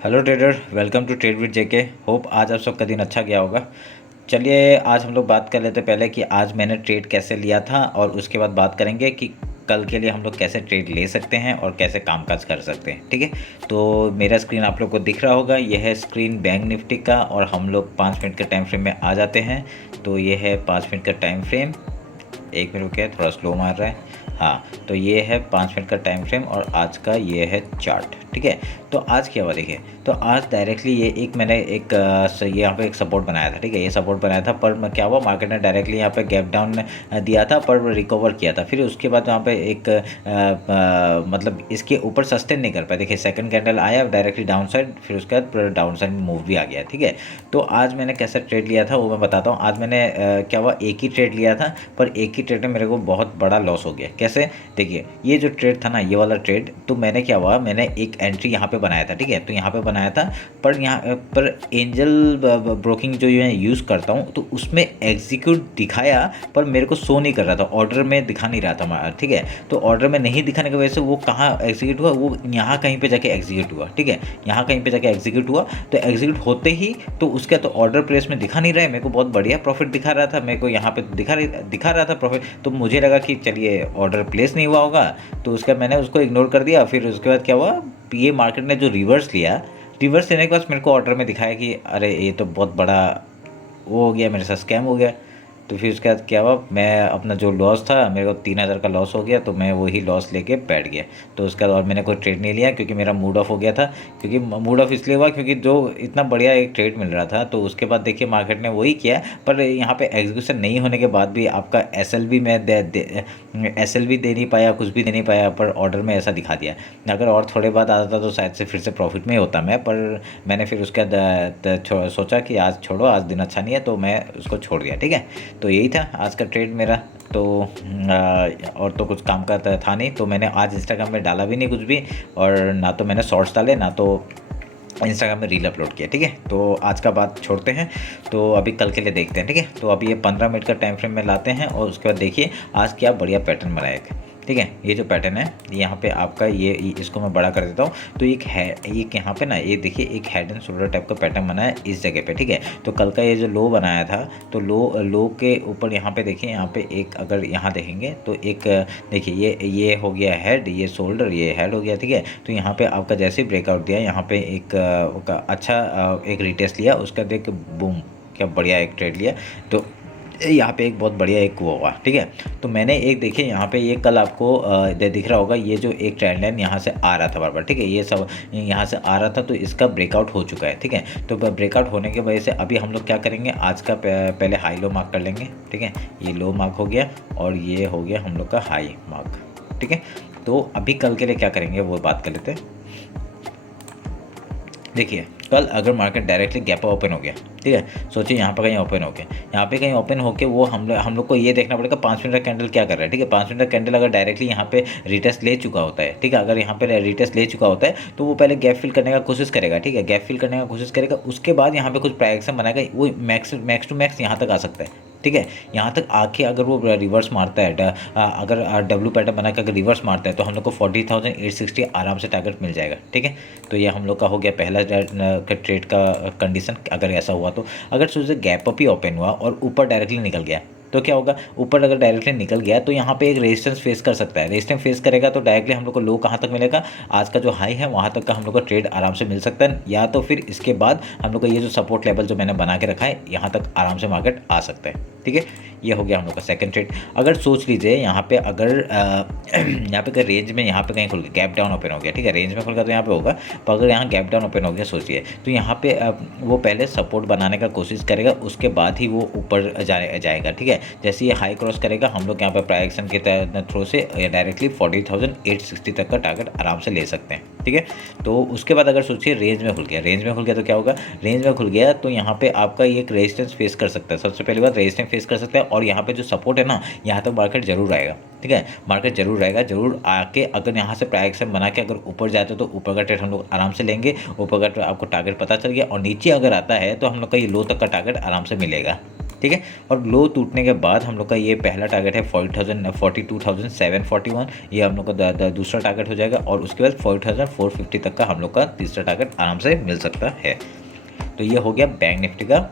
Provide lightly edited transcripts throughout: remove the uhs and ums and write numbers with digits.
Hello trader, welcome to trade with JK. Hope आज आप सबका दिन अच्छा गया होगा। चलिए आज हम लोग बात कर लेते हैं पहले कि आज मैंने ट्रेड कैसे लिया था, और उसके बाद बात करेंगे कि कल के लिए हम लोग कैसे ट्रेड ले सकते हैं और कैसे कामकाज कर सकते हैं। ठीक है, तो मेरा स्क्रीन आप लोग को दिख रहा होगा। यह है स्क्रीन बैंक निफ्टी का, और हम लोग 5 मिनट के टाइम फ्रेम में आ जाते हैं। तो ये है 5 मिनट का टाइम फ्रेम। एक मिनट रुके, थोड़ा स्लो मार रहा है। हाँ, तो ये है 5 मिनट का टाइम फ्रेम और आज का ये है चार्ट। ठीक है, तो आज क्या हुआ देखिए। तो आज डायरेक्टली ये एक मैंने एक ये यहाँ पे एक सपोर्ट बनाया था। ठीक है, ये सपोर्ट बनाया था, पर क्या हुआ, मार्केट ने डायरेक्टली यहाँ पे गैप डाउन दिया था, पर रिकवर किया था। फिर उसके बाद यहाँ पे एक मतलब इसके ऊपर सस्टेन नहीं कर पाया। देखिए सेकंड कैंडल आया डायरेक्टली डाउन साइड, फिर उसके बाद डाउन साइड मूव भी आ गया। ठीक है, तो आज मैंने कैसा ट्रेड लिया था वो मैं बताता हूँ। आज मैंने क्या हुआ, एक ही ट्रेड लिया था, पर एक ही ट्रेड में मेरे को बहुत बड़ा लॉस हो गया। कैसे, देखिए ये जो ट्रेड था ना, ये वाला ट्रेड, तो मैंने क्या हुआ, मैंने एक एंट्री यहाँ पे बनाया था। ठीक है, तो यहाँ पे बनाया था, पर यहाँ पर एंजल ब्रोकिंग जो मैं यूज़ करता हूँ तो उसमें एग्जीक्यूट दिखाया, पर मेरे को शो नहीं कर रहा था, ऑर्डर में दिखा नहीं रहा था। ठीक है, तो ऑर्डर में नहीं दिखाने की वजह से वो कहाँ एग्जीक्यूट हुआ, वो यहाँ कहीं पे जाके एग्जीक्यूट हुआ। ठीक है, यहाँ कहीं पे जाके एग्जीक्यूट हुआ, तो एग्जीक्यूट होते ही तो उसका तो ऑर्डर प्लेस में दिखा नहीं रहा है। मेरे को बहुत बढ़िया प्रॉफिट दिखा रहा था, मेरे को यहाँ पे दिखा रहा था प्रॉफिट। तो मुझे लगा कि चलिए ऑर्डर प्लेस नहीं हुआ होगा, तो उसका मैंने उसको इग्नोर कर दिया। फिर उसके बाद क्या हुआ, ये मार्केट ने जो रिवर्स लिया, रिवर्स लेने के बाद मेरे को ऑर्डर में दिखाया कि अरे ये तो बहुत बड़ा वो हो गया, मेरे साथ स्कैम हो गया। तो फिर उसके बाद क्या हुआ, मैं अपना जो लॉस था, मेरे को 3,000 का लॉस हो गया, तो मैं वही लॉस लेके बैठ गया। तो उसके बाद और मैंने कोई ट्रेड नहीं लिया, क्योंकि मेरा मूड ऑफ हो गया था। क्योंकि मूड ऑफ इसलिए हुआ क्योंकि जो इतना बढ़िया एक ट्रेड मिल रहा था, तो उसके बाद देखिए मार्केट ने वही किया, पर यहाँ पे एग्जीक्यूशन नहीं होने के बाद भी आपका एस एल भी मैं एस एल भी दे नहीं पाया, कुछ भी दे नहीं पाया, पर ऑर्डर में ऐसा दिखा दिया। अगर और थोड़े बाद आता था तो शायद से फिर से प्रॉफिट में ही होता मैं, पर मैंने फिर उसके बाद सोचा कि आज छोड़ो, आज दिन अच्छा नहीं है, तो मैं उसको छोड़ दिया। ठीक है, तो यही था आज का ट्रेड मेरा। तो और तो कुछ काम का था नहीं, तो मैंने आज इंस्टाग्राम में डाला भी नहीं कुछ भी, और ना तो मैंने शॉर्ट्स डाले, ना तो इंस्टाग्राम में रील अपलोड किया। ठीक है, तो आज का बात छोड़ते हैं, तो अभी कल के लिए देखते हैं। ठीक है, तो अभी ये 15 मिनट का टाइम फ्रेम में लाते हैं, और उसके बाद देखिए आज क्या बढ़िया पैटर्न बनाया एक। ठीक है, ये जो पैटर्न है यहाँ पे आपका ये इसको मैं बड़ा कर देता हूँ। तो एक है एक यहाँ पे ना, ये देखिए एक हेड एंड शोल्डर टाइप का पैटर्न बना है इस जगह पे। ठीक है, तो कल का ये जो लो बनाया था, तो लो के ऊपर यहाँ पे देखिए, यहाँ पे एक अगर यहाँ देखेंगे तो एक देखिए ये हो गया हेड, ये शोल्डर, ये हेड हो गया। ठीक है, तो यहाँ पे आपका जैसे ब्रेकआउट दिया, यहाँ पे एक अच्छा एक रिटेस्ट लिया, उसका देख बूम, क्या बढ़िया एक ट्रेड लिया। तो यहाँ पे एक बहुत बढ़िया एक वो हुआ। ठीक है, तो मैंने एक देखिए यहाँ पे ये कल आपको दिख रहा होगा, ये जो एक ट्रेंड लाइन यहाँ से आ रहा था बार बार। ठीक है, ये सब यहाँ से आ रहा था, तो इसका ब्रेकआउट हो चुका है। ठीक है, तो ब्रेकआउट होने की वजह से अभी हम लोग क्या करेंगे, आज का पहले हाई लो मार्क कर लेंगे। ठीक है, ये लो मार्क हो गया, और ये हो गया हम लोग का हाई मार्क। ठीक है, तो अभी कल के लिए क्या करेंगे वो बात कर लेते हैं। देखिए कल अगर मार्केट डायरेक्टली गैप ओपन हो गया, ठीक है, सोचिए यहाँ पर कहीं ओपन हो गया, यहाँ पे कहीं ओपन होके वो हम लोग को ये देखना पड़ेगा 5 मिनट का कैंडल क्या कर रहा है। ठीक है, 5 मिनट का कैंडल अगर डायरेक्टली यहाँ पे रिटेस्ट ले चुका होता है, ठीक है, अगर यहाँ पे रिटेस्ट ले चुका होता है, तो वो पहले गैप फिल करने का कोशिश करेगा। ठीक है, गैप फिल करने का कोशिश करेगा, उसके बाद यहाँ पे कुछ प्राइस बनाएगा, वो मैक्स टू मैक्स यहाँ तक आ सकता है। ठीक है, यहाँ तक आके अगर वो रिवर्स मारता है, अगर डब्ल्यू पैटर्न बना के अगर रिवर्स मारता है, तो हम लोग को 40,860 आराम से टारगेट मिल जाएगा। ठीक है, तो ये हम लोग का हो गया पहला ट्रेड का कंडीशन। अगर ऐसा हुआ तो अगर सोचिए गैप अप ही ओपन हुआ और ऊपर डायरेक्टली निकल गया, तो क्या होगा, ऊपर अगर डायरेक्टली निकल गया तो यहाँ पे एक रेजिस्टेंस फेस कर सकता है। रेजिस्टेंस फेस करेगा तो डायरेक्टली हम लोग को लो कहाँ तक मिलेगा, आज का जो हाई है वहाँ तक का हम लोग का ट्रेड आराम से मिल सकता है, या तो फिर इसके बाद हम लोग का ये जो सपोर्ट लेवल जो मैंने बना के रखा है, यहाँ तक आराम से मार्केट आ सकता है। ठीक है, ये हो गया हम लोग का सेकंड ट्रेड। अगर सोच लीजिए यहाँ पे अगर यहाँ पे रेंज में यहाँ पे कहीं खुल गया, गैप डाउन ओपन हो गया। ठीक है, रेंज में खुल गया तो यहाँ पे होगा, पर अगर यहाँ गैप डाउन ओपन हो गया सोचिए, तो यहाँ पे वो पहले सपोर्ट बनाने का कोशिश करेगा, उसके बाद ही वो ऊपर जाएगा। ठीक है, जैसे ये हाई क्रॉस करेगा, हम लोग यहाँ पे प्राइस एक्शन के थ्रू से डायरेक्टली 40,860 तक का टारगेट आराम से ले सकते हैं। ठीक है, तो उसके बाद अगर सोचिए रेंज में खुल गया, रेंज में खुल गया तो क्या होगा, रेंज में खुल गया तो यहाँ पे आपका ये एक रेजिस्टेंस फेस कर सकता है। सबसे पहली बात रेजिस्टेंस फेस कर सकता है, और यहाँ पे जो सपोर्ट है ना, यहाँ तक मार्केट जरूर आएगा। ठीक है, मार्केट जरूर आएगा, जरूर आके अगर यहाँ से प्राइस एक्शन बना के अगर ऊपर जाते तो ऊपर का ट्रेड हम लोग आराम से लेंगे। ऊपर का आपको टारगेट पता चल गया, और नीचे अगर आता है तो हम लोग का ये लो तक का टारगेट आराम से मिलेगा। ठीक है। और लो टूटने के बाद हम लोग का ये पहला टारगेट है 42,741, ये हम लोग का दूसरा टारगेट हो जाएगा और उसके बाद 40,450 तक का हम लोग का तीसरा टारगेट आराम से मिल सकता है। तो ये हो गया बैंक निफ्टी का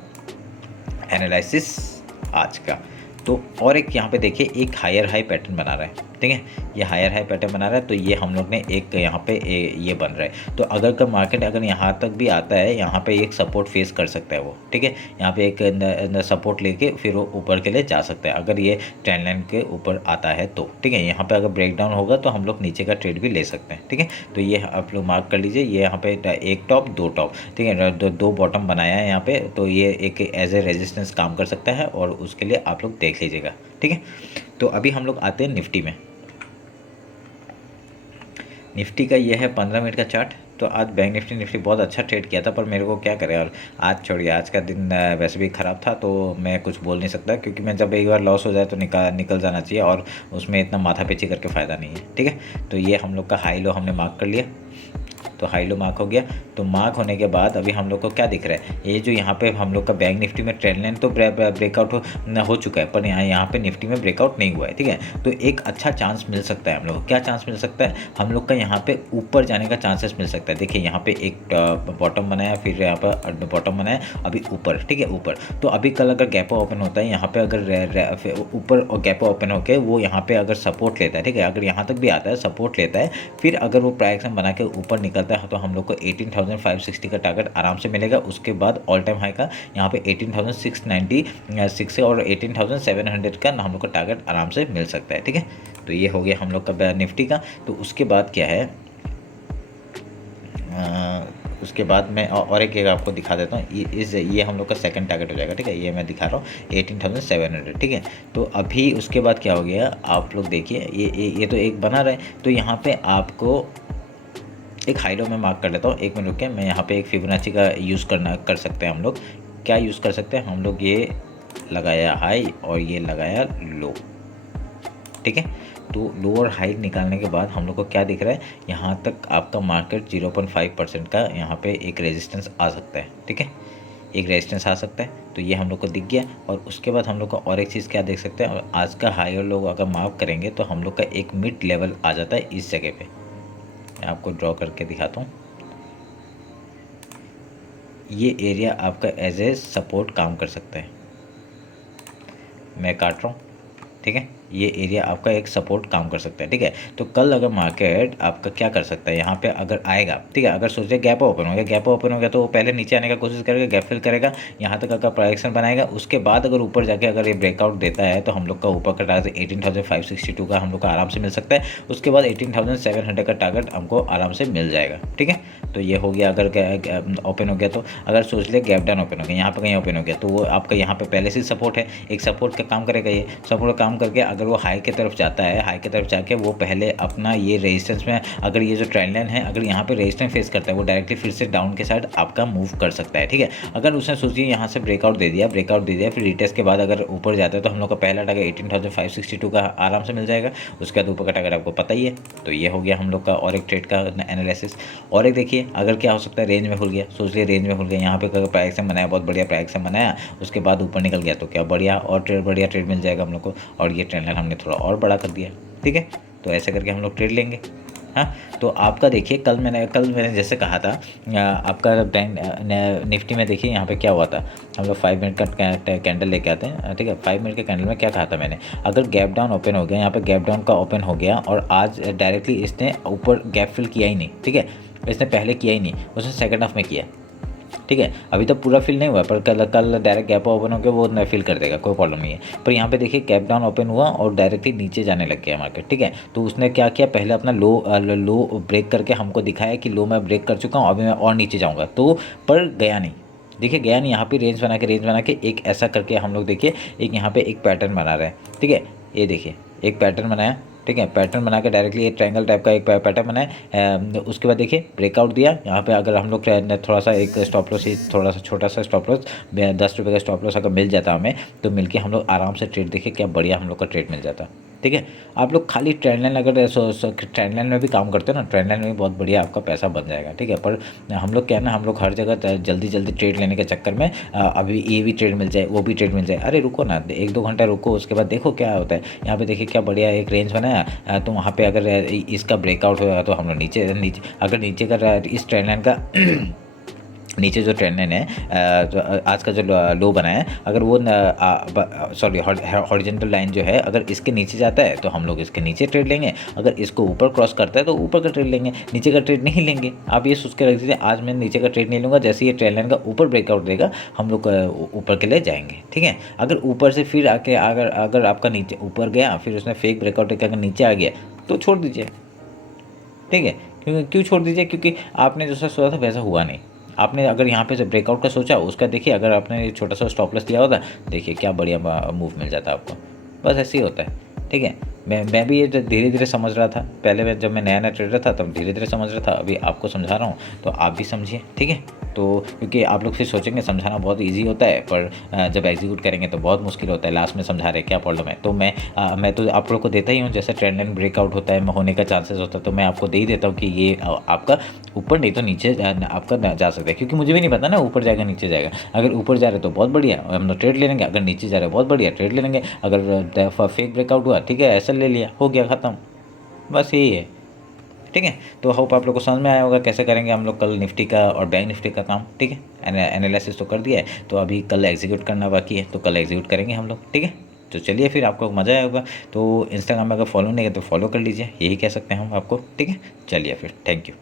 एनालिसिस आज का। तो और एक यहाँ पे देखिए एक हायर हाई पैटर्न बना रहा है, ठीक है, ये हायर हाई पैटर्न बना रहा है। तो ये हम लोग ने एक यहाँ पे ये बन रहा है। तो अगर का मार्केट अगर यहाँ तक भी आता है, यहाँ पे एक सपोर्ट फेस कर सकता है वो, ठीक है, यहाँ पे एक सपोर्ट लेके फिर वो ऊपर के लिए जा सकता है अगर ये ट्रेंड लाइन के ऊपर आता है तो, ठीक है। यहाँ पे अगर ब्रेक डाउन होगा तो हम लोग नीचे का ट्रेड भी ले सकते हैं, ठीक है। तो ये आप लोग मार्क कर लीजिए, ये यहाँ पे एक टॉप दो टॉप, ठीक है, दो बॉटम बनाया है यहाँ पे। तो ये एक एज ए रेजिस्टेंस काम कर सकता है और उसके लिए आप लोग देख लीजिएगा, ठीक है। तो अभी हम लोग आते हैं निफ्टी में। निफ्टी का ये है 15 मिनट का चार्ट। तो आज बैंक निफ्टी बहुत अच्छा ट्रेड किया था, पर मेरे को क्या करें, और आज छोड़िए, आज का दिन वैसे भी ख़राब था तो मैं कुछ बोल नहीं सकता, क्योंकि मैं जब एक बार लॉस हो जाए तो निकल जाना चाहिए और उसमें इतना माथापेची करके फ़ायदा नहीं है, ठीक है। तो ये हम लोग का हाई लो हमने मार्क कर लिया, तो हाई लो मार्क हो गया। तो मार्क होने के बाद अभी हम लोग को क्या दिख रहा है, ये जो यहाँ पे हम लोग का बैंक निफ्टी में ट्रेंड लाइन तो ब्रेकआउट हो चुका है, पर यहाँ पे निफ्टी में ब्रेकआउट नहीं हुआ है, ठीक है। तो एक अच्छा चांस मिल सकता है हम लोग को। क्या चांस मिल सकता है हम लोग का, यहाँ पे ऊपर जाने का चांसेस मिल सकता है। देखिए यहाँ पे एक बॉटम बनाया, फिर यहाँ पर बॉटम बनाया, अभी ऊपर, ठीक है, ऊपर। तो अभी कल अगर गैप ओपन होता है यहाँ पे, अगर ऊपर और गैप ओपन होकर वो यहाँ पे अगर सपोर्ट लेता है, ठीक है, अगर यहाँ तक भी आता है सपोर्ट लेता है, फिर अगर वो प्राइस बना के ऊपर निकलता है तो हम लोग को 18,560 का टारगेट आराम से मिलेगा। उसके बाद ऑल टाइम हाई का यहाँ पे 18,696 और 18,700 का हम लोग का टारगेट आराम से मिल सकता है, ठीक है। तो ये हो गया हम लोग का निफ्टी का। तो उसके बाद क्या है, उसके बाद मैं और एक आपको दिखा देता हूँ, ये हम लोग का सेकंड टारगेट हो जाएगा, ठीक है, ये मैं दिखा रहा हूँ 18,700, ठीक है। तो अभी उसके बाद क्या हो गया, आप लोग देखिए, ये तो एक बना रहा है। तो यहाँ पे आपको एक हाई लो में मार्क कर लेता हूँ, एक मिनट रुक के। मैं यहाँ पे एक फिबोनाची का यूज़ कर सकते हैं हम लोग। क्या यूज़ कर सकते हैं हम लोग, ये लगाया हाई और ये लगाया लो, ठीक है। तो लो और हाई निकालने के बाद हम लोग को क्या दिख रहा है, यहाँ तक आपका मार्केट 0.5% का यहाँ पे एक रेजिस्टेंस आ सकता है, ठीक है, एक रेजिस्टेंस आ सकता है। तो ये हम लोग को दिख गया। और उसके बाद हम लोग को और एक चीज़ क्या देख सकते हैं, आज का हाई और लो अगर मार्क करेंगे तो हम लोग का एक मिड लेवल आ जाता है इस जगह पे। मैं आपको ड्रॉ करके दिखाता हूँ, ये एरिया आपका एज ए सपोर्ट काम कर सकता है। मैं काट रहा हूँ, ठीक है, ये एरिया आपका एक सपोर्ट काम कर सकता है, ठीक है। तो कल अगर मार्केट आपका क्या कर सकता है, यहाँ पे अगर आएगा, ठीक है, अगर सोचिए गैप ओपन हो गया तो वो पहले नीचे आने का कोशिश करेगा, गैप फिल करेगा, यहाँ तक अगर प्राइजेक्शन बनाएगा, उसके बाद अगर ऊपर जाके अगर ये ब्रेकआउट देता है तो हम लोग का ऊपर का टारगेट 18,562 का हम लोग का आराम से मिल सकता है। उसके बाद 18,700 का टारगेट हमको आराम से मिल जाएगा, ठीक है। तो ये हो गया अगर ओपन हो गया तो। अगर सोच ले गैप डाउन ओपन हो गया, यहाँ पर कहीं ओपन हो गया, तो वो आपका यहाँ पे पहले से सपोर्ट है, एक सपोर्ट का काम करेगा, ये सपोर्ट का काम करके अगर वो हाई की तरफ जाता है, हाई की तरफ जाके वो पहले अपना ये रेजिस्टेंस में, अगर ये जो ट्रेंड लाइन है अगर यहाँ पे रेजिस्टेंस फेस करता है, वो डायरेक्टली फिर से डाउन के साइड आपका मूव कर सकता है, ठीक है। अगर उसने सोचिए यहाँ से ब्रेकआउट दे दिया, फिर रिटेस्ट के बाद अगर ऊपर जाता है तो हम लोग का पहला टारगेट 18,562 का आराम से मिल जाएगा। उसके बाद ऊपर का टारगेट आपको पता ही है। तो ये हो गया हम लोग का और एक ट्रेड का एनालिसिस। और एक देखिए अगर क्या हो सकता है, रेंज में खुल गया, सोच लिए रेंज में खुल गया, यहाँ पे अगर प्राइस बनाया, बहुत बढ़िया प्राइस बनाया, उसके बाद ऊपर निकल गया तो क्या बढ़िया ट्रेड मिल जाएगा हम लोग को। और ये ट्रेंड लाइन हमने थोड़ा और बड़ा कर दिया, ठीक है। तो ऐसे करके हम लोग ट्रेड लेंगे। हाँ, तो आपका देखिए कल मैंने जैसे कहा था, आपका बैंक निफ्टी में देखिए यहाँ पे क्या हुआ था, हम लोग 5 मिनट का कैंडल लेके आते हैं, ठीक है। 5 मिनट के कैंडल में क्या कहा था मैंने, अगर गैप डाउन ओपन हो गया, यहाँ पे गैप डाउन का ओपन हो गया और आज डायरेक्टली इसने ऊपर गैप फिल किया ही नहीं, ठीक है, इसने पहले किया ही नहीं, उसने सेकेंड हाफ में किया, ठीक है। अभी तक पूरा फिल नहीं हुआ, पर कल डायरेक्ट गैप ओपन होकर वो फिल कर देगा, कोई प्रॉब्लम नहीं है। पर यहाँ पे देखिए गैप डाउन ओपन हुआ और डायरेक्टली नीचे जाने लग गया मार्केट, ठीक है। तो उसने क्या किया, पहले अपना लो ब्रेक करके हमको दिखाया कि लो मैं ब्रेक कर चुका हूँ, अभी मैं और नीचे जाऊँगा, तो पर गया नहीं, देखिए गया नहीं। यहाँ पे रेंज बना के एक ऐसा करके हम लोग देखिए एक यहाँ पे एक पैटर्न बना रहे हैं, ठीक है। ये देखिए एक पैटर्न बनाया, ठीक है, पैटर्न बना के डायरेक्टली एक ट्रायंगल टाइप का एक पैटर्न बनाए। उसके बाद देखिए ब्रेकआउट दिया, यहाँ पे अगर हम लोग थोड़ा सा एक स्टॉप लॉस, थोड़ा सा छोटा सा स्टॉप लॉस 10 रुपये का स्टॉप लॉस अगर मिल जाता हमें, तो मिलके हम लोग आराम से ट्रेड देखिए क्या बढ़िया हम लोग का ट्रेड मिल जाता। ठीक है। आप लोग खाली ट्रेंड लाइन अगर ट्रेंड लाइन में भी काम करते हो ना, ट्रेंड लाइन में भी बहुत बढ़िया आपका पैसा बन जाएगा, ठीक है। पर हम लोग क्या है ना, हम लोग हर जगह जल्दी जल्दी ट्रेड लेने के चक्कर में अभी ये भी ट्रेड मिल जाए, वो भी ट्रेड मिल जाए, अरे रुको ना, 1-2 घंटा रुको, उसके बाद देखो क्या होता है। यहाँ पे देखिए क्या बढ़िया एक रेंज बनाया, तो वहाँ पे अगर इसका ब्रेकआउट होगा तो हम लोग नीचे नीचे अगर नीचे का इस ट्रेंड लाइन का नीचे जो ट्रेंड लाइन है, जो आज का जो लो बना है, अगर वो सॉरी हॉरिजॉन्टल लाइन जो है अगर इसके नीचे जाता है तो हम लोग इसके नीचे ट्रेड लेंगे, अगर इसको ऊपर क्रॉस करता है तो ऊपर का ट्रेड लेंगे, नीचे का ट्रेड नहीं लेंगे। आप ये सोच के रख दीजिए, आज मैं नीचे का ट्रेड नहीं लूँगा, जैसे ये ट्रेंड लाइन का ऊपर ब्रेकआउट देगा हम लोग ऊपर के लिए जाएंगे, ठीक है। अगर ऊपर से फिर आके अगर आपका नीचे ऊपर गया, फिर उसने फेक ब्रेकआउट देकर अगर नीचे आ गया तो छोड़ दीजिए, ठीक है। क्यों छोड़ दीजिए? क्योंकि आपने जैसा सोचा था वैसा हुआ नहीं। आपने अगर यहाँ पे से ब्रेकआउट का सोचा, उसका देखिए अगर आपने छोटा सा स्टॉप लॉस लिया होता, देखिए क्या बढ़िया मूव मिल जाता आपको। बस ऐसे ही होता है, ठीक है। मैं भी ये धीरे धीरे समझ रहा था, पहले जब मैं नया नया ट्रेडर था तब धीरे धीरे समझ रहा था, अभी आपको समझा रहा हूँ तो आप भी समझिए, ठीक है। तो क्योंकि आप लोग फिर सोचेंगे समझाना बहुत ईजी होता है, पर जब एग्जीक्यूट करेंगे तो बहुत मुश्किल होता है, लास्ट में समझा रहे क्या प्रॉब्लम है। तो मैं तो आप लोग को देता ही हूँ, जैसे ट्रेंड लाइन ब्रेकआउट होता है, होने का चांसेस होता है, तो मैं आपको दे ही देता हूँ कि ये आपका ऊपर नहीं तो नीचे आपका जा सकता है, क्योंकि मुझे भी नहीं पता ना ऊपर जाएगा नीचे जाएगा। अगर ऊपर जा रहे तो बहुत बढ़िया, हम लोग ट्रेड ले लेंगे, अगर नीचे जा रहे बहुत बढ़िया ट्रेड ले लेंगे, अगर फेक ब्रेकआउट हुआ ठीक है, ऐसा ले लिया, हो गया ख़त्म, बस यही है, ठीक है। तो होप आप लोग को समझ में आया होगा कैसे करेंगे हम लोग कल निफ्टी का और बैंक निफ्टी का काम, ठीक है। एनालिसिस तो कर दिया है, तो अभी कल एग्जीक्यूट करना बाकी है, तो कल एग्जीक्यूट करेंगे हम लोग, ठीक है। तो चलिए फिर, आपको मज़ा आया होगा, तो इंस्टाग्राम में अगर फॉलो नहीं है तो फॉलो कर लीजिए, यही कह सकते हैं हम आपको, ठीक है। चलिए फिर, थैंक यू।